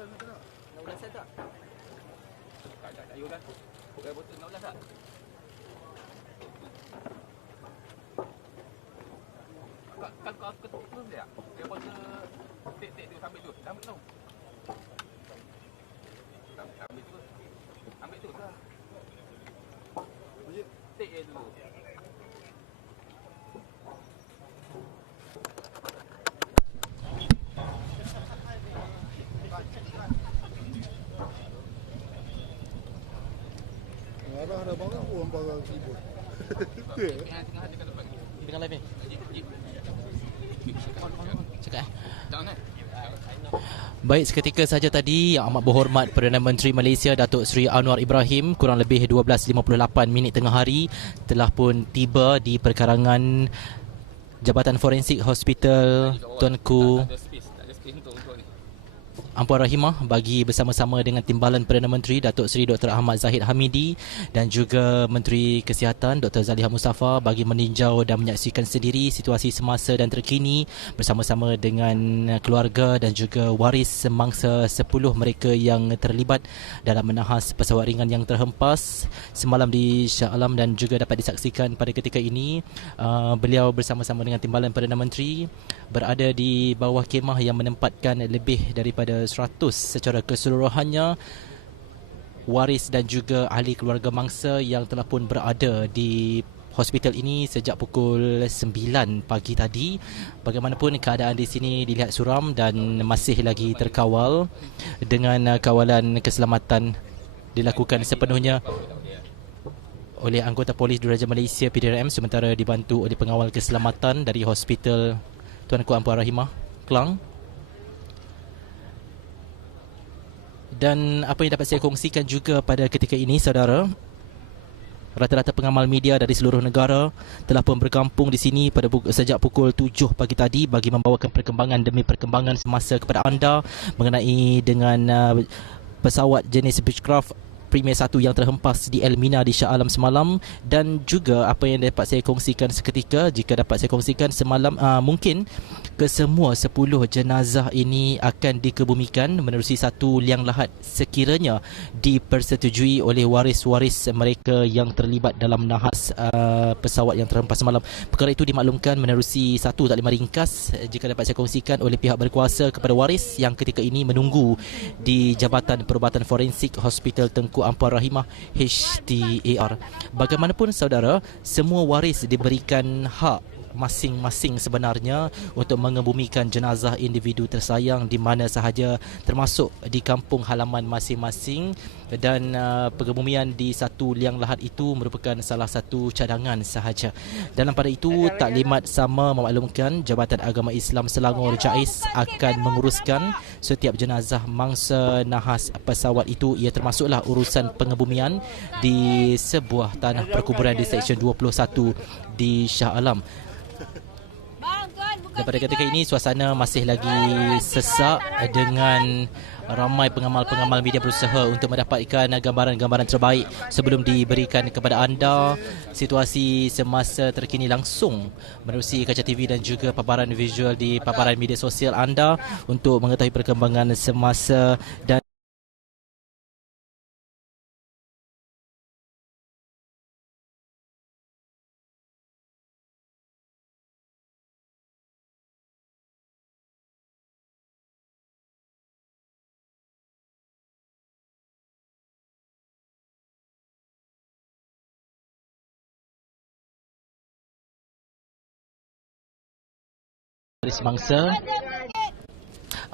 sen tak? 16 sen tak? Tak you dah. Bukan botol 16 tak? Kan kau ketuk tu dia. Dia botol tek tu sambil tu. Ambil tu. Ambil tu. Ambil tu lah. Tek dia dulu. Ada banyak orang barang sibuk. Tengah ada depan. Dengan live ni. Cakap Jangan. Baik, seketika saja tadi Yang Amat Berhormat Perdana Menteri Malaysia Datuk Seri Anwar Ibrahim kurang lebih 12.58 minit tengah hari telah pun tiba di perkarangan Jabatan Forensik Hospital Tuanku Ampuan Rahimah bagi bersama-sama dengan Timbalan Perdana Menteri Datuk Seri Dr. Ahmad Zahid Hamidi dan juga Menteri Kesihatan Dr. Zaliha Mustafa bagi meninjau dan menyaksikan sendiri situasi semasa dan terkini bersama-sama dengan keluarga dan juga waris semangsa 10 mereka yang terlibat dalam menahas pesawat ringan yang terhempas semalam di Shah Alam dan juga dapat disaksikan pada ketika ini beliau bersama-sama dengan Timbalan Perdana Menteri berada di bawah kemah yang menempatkan lebih daripada 100 secara keseluruhannya waris dan juga ahli keluarga mangsa yang telah pun berada di hospital ini sejak pukul 9 pagi tadi. Bagaimanapun keadaan di sini dilihat suram dan masih lagi terkawal dengan kawalan keselamatan dilakukan sepenuhnya oleh anggota polis Diraja Malaysia PDRM sementara dibantu oleh pengawal keselamatan dari Hospital Tuanku Ampuan Rahimah Klang. Dan apa yang dapat saya kongsikan juga pada ketika ini, saudara, rata-rata pengamal media dari seluruh negara telah pun berkampung di sini pada sejak pukul 7 pagi tadi bagi membawakan perkembangan demi perkembangan semasa kepada anda mengenai dengan pesawat jenis Beechcraft Premier 1 yang terhempas di Elmina di Shah Alam semalam dan juga apa yang dapat saya kongsikan seketika jika dapat saya kongsikan semalam mungkin kesemua 10 jenazah ini akan dikebumikan menerusi satu liang lahat sekiranya dipersetujui oleh waris-waris mereka yang terlibat dalam nahas pesawat yang terhempas semalam. Perkara itu dimaklumkan menerusi satu taklimat ringkas jika dapat saya kongsikan oleh pihak berkuasa kepada waris yang ketika ini menunggu di Jabatan Perubatan Forensik Hospital Tengku Ampuan Rahimah HTAR. Bagaimanapun saudara, semua waris diberikan hak masing-masing sebenarnya untuk mengebumikan jenazah individu tersayang di mana sahaja termasuk di kampung halaman masing-masing dan pengebumian di satu liang lahat itu merupakan salah satu cadangan sahaja. Dalam pada itu taklimat sama memaklumkan Jabatan Agama Islam Selangor JAIS akan menguruskan setiap jenazah mangsa nahas pesawat itu. Ia termasuklah urusan pengebumian di sebuah tanah perkuburan di Seksyen 21 di Shah Alam. Dan pada ketika ini suasana masih lagi sesak dengan ramai pengamal-pengamal media berusaha untuk mendapatkan gambaran-gambaran terbaik sebelum diberikan kepada anda situasi semasa terkini langsung menerusi kaca TV dan juga paparan visual di paparan media sosial anda untuk mengetahui perkembangan semasa dan semangsa.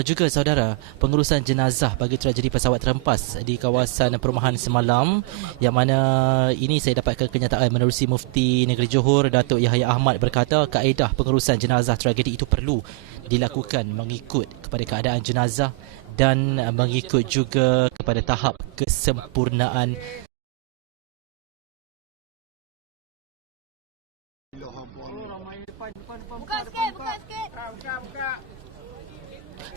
Juga saudara, pengurusan jenazah bagi tragedi pesawat terhempas di kawasan perumahan semalam yang mana ini saya dapatkan kenyataan menerusi Mufti Negeri Johor Datuk Yahya Ahmad berkata kaedah pengurusan jenazah tragedi itu perlu dilakukan mengikut kepada keadaan jenazah dan mengikut juga kepada tahap kesempurnaan. Buka sikit. Buka.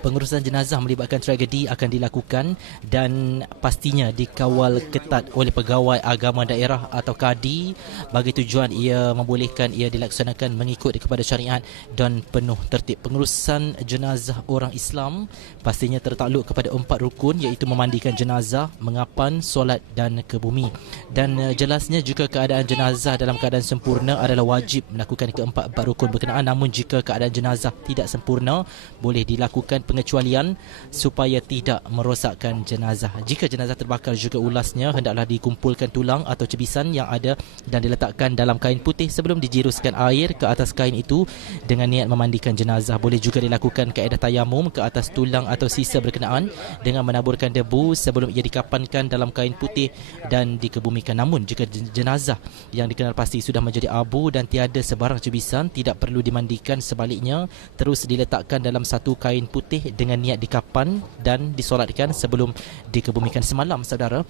Pengurusan jenazah melibatkan tragedi akan dilakukan dan pastinya dikawal ketat oleh pegawai agama daerah atau kadi bagi tujuan ia membolehkan ia dilaksanakan mengikut kepada syariat dan penuh tertib. Pengurusan jenazah orang Islam pastinya tertakluk kepada 4 rukun iaitu memandikan jenazah, mengapan, solat dan ke bumi. Dan jelasnya juga keadaan jenazah dalam keadaan sempurna adalah wajib melakukan keempat rukun berkenaan, namun jika keadaan jenazah tidak sempurna boleh dilakukan pengecualian supaya tidak merosakkan jenazah. Jika jenazah terbakar juga ulasnya hendaklah dikumpulkan tulang atau cebisan yang ada dan diletakkan dalam kain putih sebelum dijiruskan air ke atas kain itu dengan niat memandikan jenazah. Boleh juga dilakukan kaedah tayamum ke atas tulang atau sisa berkenaan dengan menaburkan debu sebelum ia dikapankan dalam kain putih dan dikebumikan. Namun jika jenazah yang dikenal pasti sudah menjadi abu dan tiada sebarang cebisan, tidak perlu dimandikan, sebaliknya terus diletakkan dalam satu kain putih dengan niat dikapan dan disolatkan sebelum dikebumikan. Semalam saudara,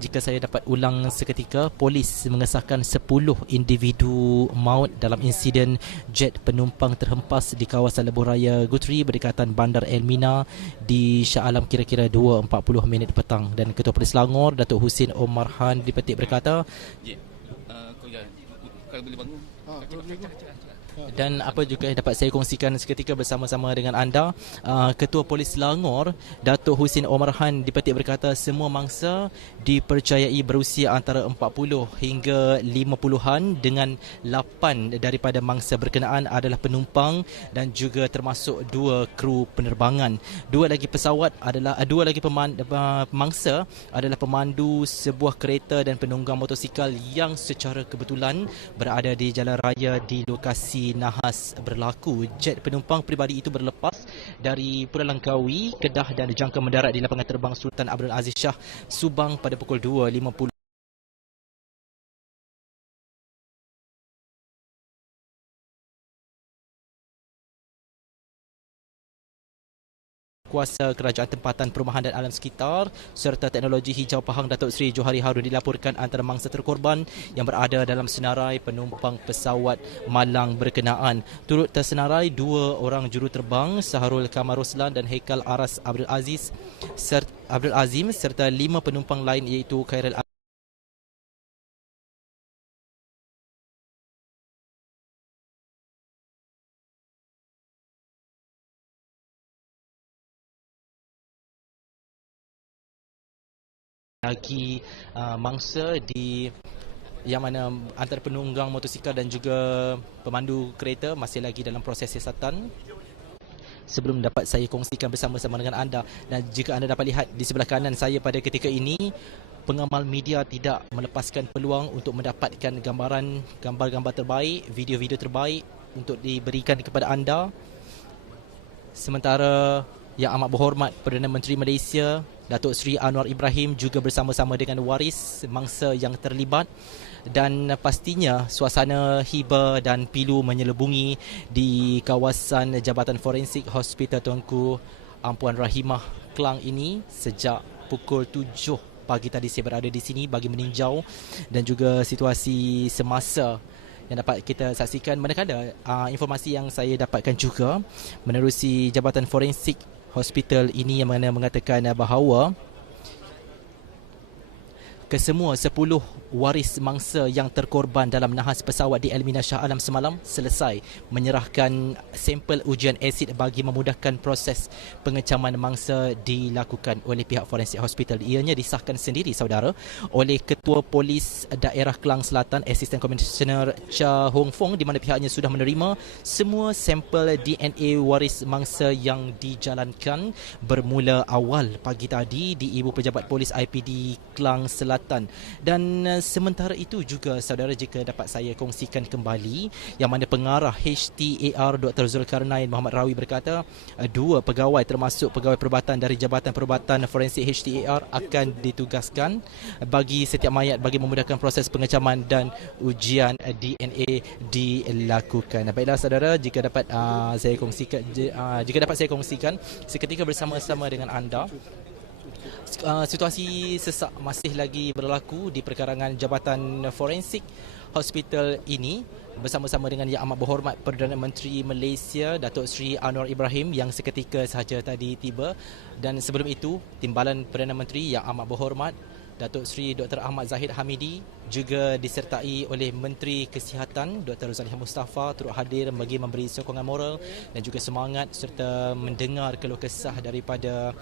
jika saya dapat ulang seketika, polis mengesahkan 10 individu maut dalam insiden jet penumpang terhempas di kawasan lebuh raya Guthrie berdekatan Bandar Elmina di Shah Alam kira-kira 2.40 minit petang. Dan Ketua Polis Selangor Datuk Husin Omar Han dipetik berkata, kalau boleh bangun. dan apa juga yang dapat saya kongsikan seketika bersama-sama dengan anda, Ketua Polis Selangor Datuk Husin Omar Han dipetik berkata semua mangsa dipercayai berusia antara 40 hingga 50-an dengan 8 daripada mangsa berkenaan adalah penumpang dan juga termasuk 2 kru penerbangan. Dua lagi mangsa adalah pemandu sebuah kereta dan penunggang motosikal yang secara kebetulan berada di jalan raya di lokasi nahas berlaku. Jet penumpang peribadi itu berlepas dari Pulau Langkawi, Kedah dan dijangka mendarat di lapangan terbang Sultan Abdul Aziz Shah, Subang pada pukul 2.50. Kuasa Kerajaan Tempatan Perumahan dan Alam Sekitar serta Teknologi Hijau Pahang Datuk Seri Johari Harun dilaporkan antara mangsa terkorban yang berada dalam senarai penumpang pesawat malang berkenaan. Turut tersenarai 2 orang juruterbang, Saharul Kamar Roslan dan Haikal Aras Abdul Azim serta 5 penumpang lain iaitu Khairul lagi mangsa di yang mana antara penunggang motosikal dan juga pemandu kereta masih lagi dalam proses siasatan sebelum dapat saya kongsikan bersama-sama dengan anda. Dan jika anda dapat lihat di sebelah kanan saya pada ketika ini, pengamal media tidak melepaskan peluang untuk mendapatkan gambar-gambar terbaik, video-video terbaik untuk diberikan kepada anda. Sementara Yang Amat Berhormat Perdana Menteri Malaysia Datuk Seri Anwar Ibrahim juga bersama-sama dengan waris mangsa yang terlibat, dan pastinya suasana hiba dan pilu menyelubungi di kawasan Jabatan Forensik Hospital Tuanku Ampuan Rahimah Klang ini sejak pukul 7 pagi tadi. Saya berada di sini bagi meninjau dan juga situasi semasa yang dapat kita saksikan. Manakala informasi yang saya dapatkan juga menerusi Jabatan Forensik Hospital ini yang mana mengatakan bahawa kesemua 10 waris mangsa yang terkorban dalam nahas pesawat di Elmina Shah Alam semalam selesai menyerahkan sampel ujian asid bagi memudahkan proses pengecaman mangsa dilakukan oleh pihak forensik hospital. Ianya disahkan sendiri saudara oleh Ketua Polis Daerah Klang Selatan Assistant Commissioner Cha Hong Fong, di mana pihaknya sudah menerima semua sampel DNA waris mangsa yang dijalankan bermula awal pagi tadi di Ibu Pejabat Polis IPD Klang Selatan. Dan sementara itu juga saudara, jika dapat saya kongsikan kembali, yang mana pengarah HTAR Dr. Zulkarnain Muhammad Rawi berkata 2 pegawai termasuk pegawai perubatan dari Jabatan Perubatan Forensik HTAR akan ditugaskan bagi setiap mayat bagi memudahkan proses pengecaman dan ujian DNA dilakukan. Baiklah saudara, jika dapat saya kongsikan seketika bersama-sama dengan anda Situasi sesak masih lagi berlaku di perkarangan Jabatan Forensik Hospital ini bersama-sama dengan Yang Amat Berhormat Perdana Menteri Malaysia Datuk Seri Anwar Ibrahim yang seketika sahaja tadi tiba, dan sebelum itu Timbalan Perdana Menteri Yang Amat Berhormat Datuk Seri Dr. Ahmad Zahid Hamidi juga disertai oleh Menteri Kesihatan Dr. Zaliha Mustafa turut hadir bagi memberi sokongan moral dan juga semangat serta mendengar keluh kesah daripada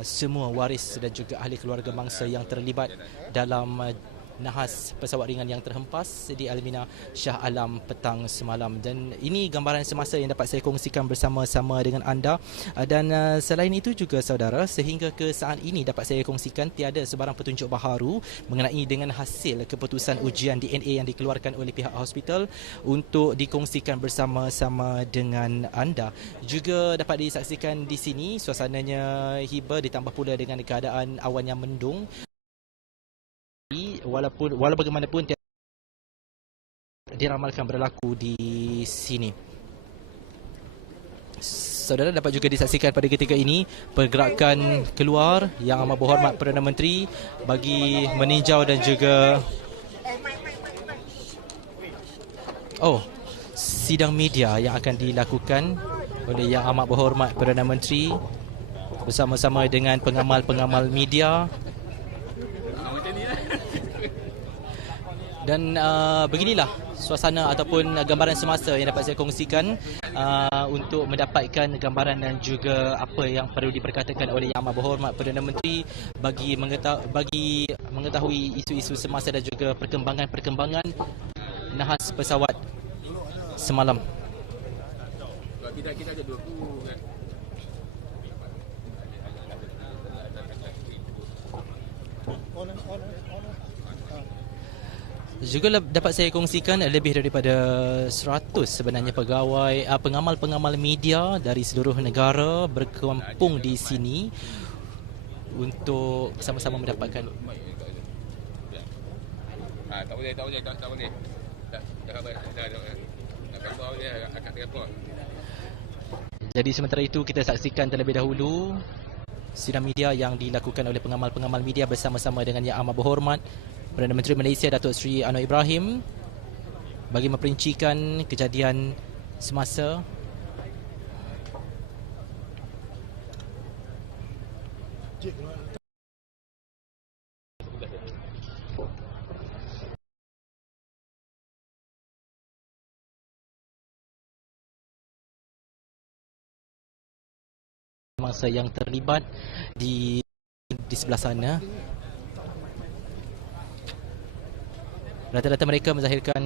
semua waris dan juga ahli keluarga bangsa yang terlibat dalam nahas pesawat ringan yang terhempas di Almina Shah Alam petang semalam. Dan ini gambaran semasa yang dapat saya kongsikan bersama-sama dengan anda. Dan selain itu juga saudara, sehingga ke saat ini dapat saya kongsikan tiada sebarang petunjuk baharu mengenai dengan hasil keputusan ujian DNA yang dikeluarkan oleh pihak hospital untuk dikongsikan bersama-sama dengan anda. Juga dapat disaksikan di sini suasananya hiba ditambah pula dengan keadaan awan yang mendung. Walau bagaimanapun diramalkan berlaku di sini. Saudara, dapat juga disaksikan pada ketika ini pergerakan keluar Yang Amat Berhormat Perdana Menteri bagi meninjau dan juga sidang media yang akan dilakukan oleh Yang Amat Berhormat Perdana Menteri bersama-sama dengan pengamal-pengamal media. Dan beginilah suasana ataupun gambaran semasa yang dapat saya kongsikan untuk mendapatkan gambaran dan juga apa yang perlu diperkatakan oleh Yang Amat Berhormat Perdana Menteri bagi mengetahui isu-isu semasa dan juga perkembangan nahas pesawat semalam. Kita ada dua kan. Juga dapat saya kongsikan lebih daripada 100 sebenarnya pegawai pengamal-pengamal media dari seluruh negara berkumpul di sini untuk sama-sama mendapatkan tak boleh. Jadi sementara itu kita saksikan terlebih dahulu sidang media yang dilakukan oleh pengamal-pengamal media bersama-sama dengan Yang Amat Berhormat Perdana Menteri Malaysia Datuk Seri Anwar Ibrahim bagi memperincikan kejadian semasa mangsa yang terlibat di sebelah sana. Rata-rata mereka menzahirkan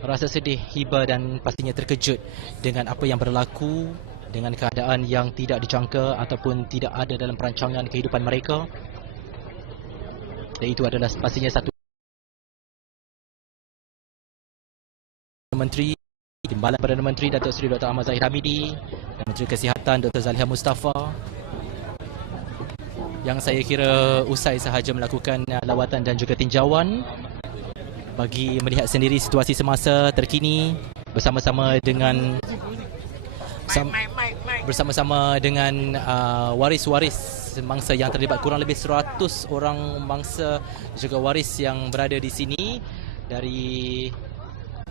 rasa sedih, hiba dan pastinya terkejut dengan apa yang berlaku, dengan keadaan yang tidak dijangka ataupun tidak ada dalam perancangan kehidupan mereka. Dan itu adalah pastinya satu Menteri, Timbalan Perdana Menteri Datuk Seri Dr. Ahmad Zahid Hamidi dan Menteri Kesihatan Dr. Zaliha Mustafa, yang saya kira usai sahaja melakukan lawatan dan juga tinjauan bagi melihat sendiri situasi semasa terkini bersama-sama dengan waris-waris mangsa yang terlibat. Kurang lebih 100 orang mangsa juga waris yang berada di sini dari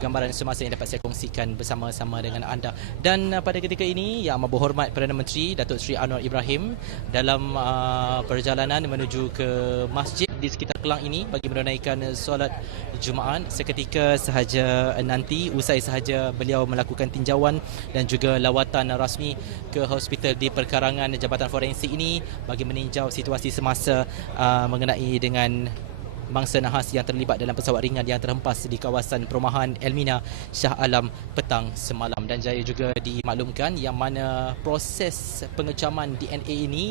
gambaran semasa yang dapat saya kongsikan bersama-sama dengan anda. Dan pada ketika ini Yang Amat Berhormat Perdana Menteri Datuk Seri Anwar Ibrahim dalam perjalanan menuju ke masjid di sekitar Kelang ini bagi menunaikan solat Jumaat. Seketika sahaja nanti usai sahaja beliau melakukan tinjauan dan juga lawatan rasmi ke hospital di perkarangan Jabatan Forensik ini bagi meninjau situasi semasa mengenai dengan mangsa nahas yang terlibat dalam pesawat ringan yang terhempas di kawasan perumahan Almina Shah Alam petang semalam. Dan saya juga dimaklumkan yang mana proses pengecaman DNA ini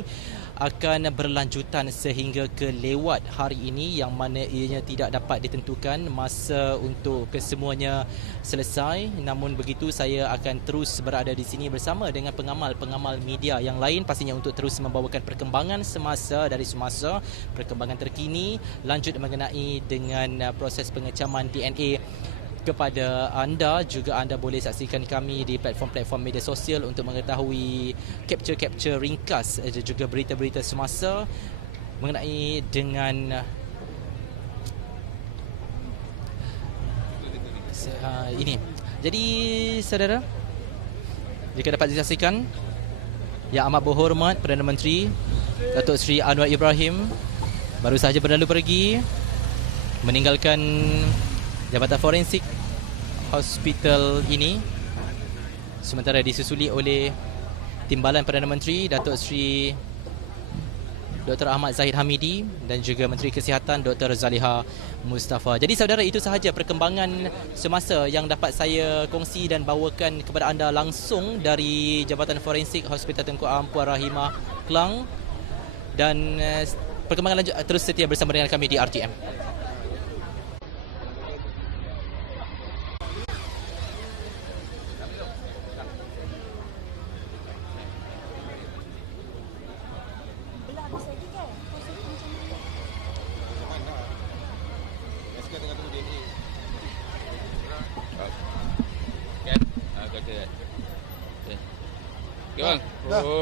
akan berlanjutan sehingga ke lewat hari ini, yang mana ianya tidak dapat ditentukan masa untuk kesemuanya selesai. Namun begitu, saya akan terus berada di sini bersama dengan pengamal-pengamal media yang lain pastinya untuk terus membawakan perkembangan semasa dari semasa, perkembangan terkini lanjut mengenai dengan proses pengecaman DNA kepada anda. Juga anda boleh saksikan kami di platform-platform media sosial untuk mengetahui capture-capture ringkas dan juga berita-berita semasa mengenai dengan ini. Jadi saudara, jika dapat disaksikan, Yang Amat Berhormat Perdana Menteri Datuk Seri Anwar Ibrahim baru sahaja berlalu pergi meninggalkan Jabatan Forensik Hospital ini, sementara disusuli oleh Timbalan Perdana Menteri Datuk Seri Dr. Ahmad Zahid Hamidi dan juga Menteri Kesihatan Dr. Zaliha Mustafa. Jadi saudara, itu sahaja perkembangan semasa yang dapat saya kongsi dan bawakan kepada anda langsung dari Jabatan Forensik Hospital Tengku Ampuan Rahimah Klang. Dan perkembangan lanjut terus setia bersama dengan kami di RTM. Kan? Kata. Okay bang. Dah. Oh.